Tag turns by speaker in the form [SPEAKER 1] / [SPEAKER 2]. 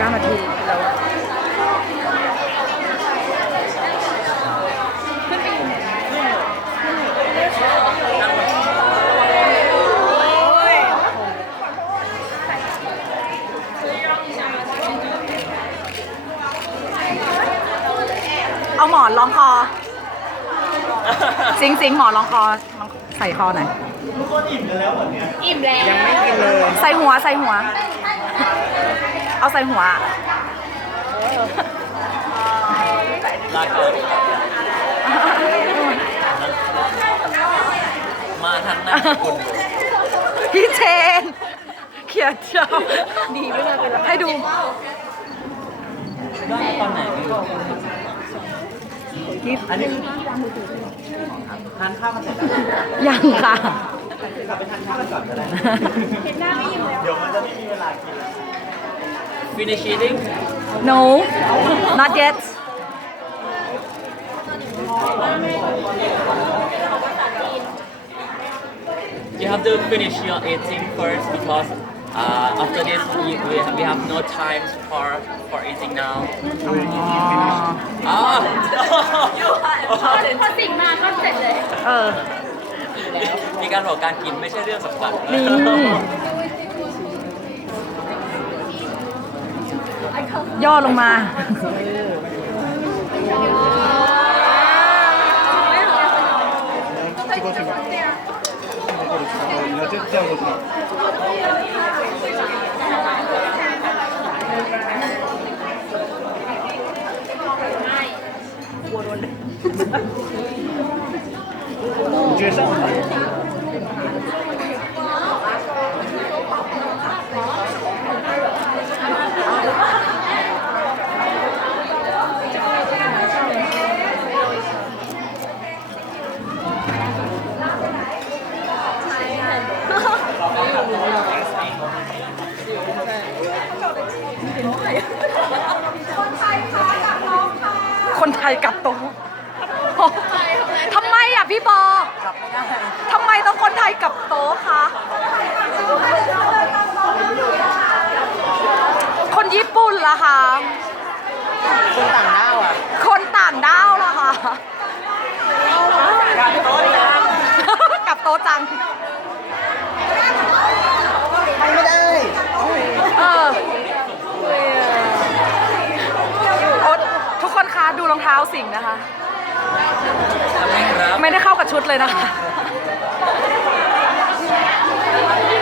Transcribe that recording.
[SPEAKER 1] 9 นาทีแล้วเอาหมอนรองคอสิงหมอนรองคอใส่คอหน่อย
[SPEAKER 2] ทุกคนอิ่มกันแล้วเหรอเนี่ย
[SPEAKER 3] อิ่มแล้ว
[SPEAKER 2] ยังไม่กินเลย
[SPEAKER 1] ใส่หัวเอาใส่หัว
[SPEAKER 4] ลาก่อนมาทางหน้าคุณ
[SPEAKER 1] พี่เชนเขียนเจ้าดีไม่เลยให้ดู
[SPEAKER 4] ได้ตอนไหนไม่รู้
[SPEAKER 2] อันนี้ทานข้าวมาเสร็จแล้ว
[SPEAKER 1] ยังค่ะ
[SPEAKER 2] กลับไปทานข้าวกันก่อนก็ได้เห็นหน้าไม่อิ่มแล้วเดี๋ยวมันจะไม่มีเวลากินแล้ว
[SPEAKER 4] finish eating
[SPEAKER 1] no not yet
[SPEAKER 4] you have to finish your eating first because after this we have no time for eating now อ๋อ
[SPEAKER 3] พอสิ่งมาก็เสร็จเลย
[SPEAKER 4] มีการบอกการกินไม่ใช่เรื่องสำคัญ
[SPEAKER 1] นี่ย่อลงมา
[SPEAKER 2] 你觉得上吗？
[SPEAKER 1] คนไทยกลับโต๊ะทำไมอ่ะพี่บอทำไมต้องคนไทยกลับโต๊ะคะคนญี่ปุ่นล่ะคะ
[SPEAKER 2] คนต่างด้าวอ่ะ
[SPEAKER 1] คนต่างด้าวล่ะคะ
[SPEAKER 2] กลับโต๊ะจัง
[SPEAKER 1] กลับโต๊ะจัง
[SPEAKER 2] ไม่ได้
[SPEAKER 1] เออโอ๊ตทุกคนคะดูรองเท้าสิงห์นะคะ ไม่ได้เข้ากับชุดเลยนะคะ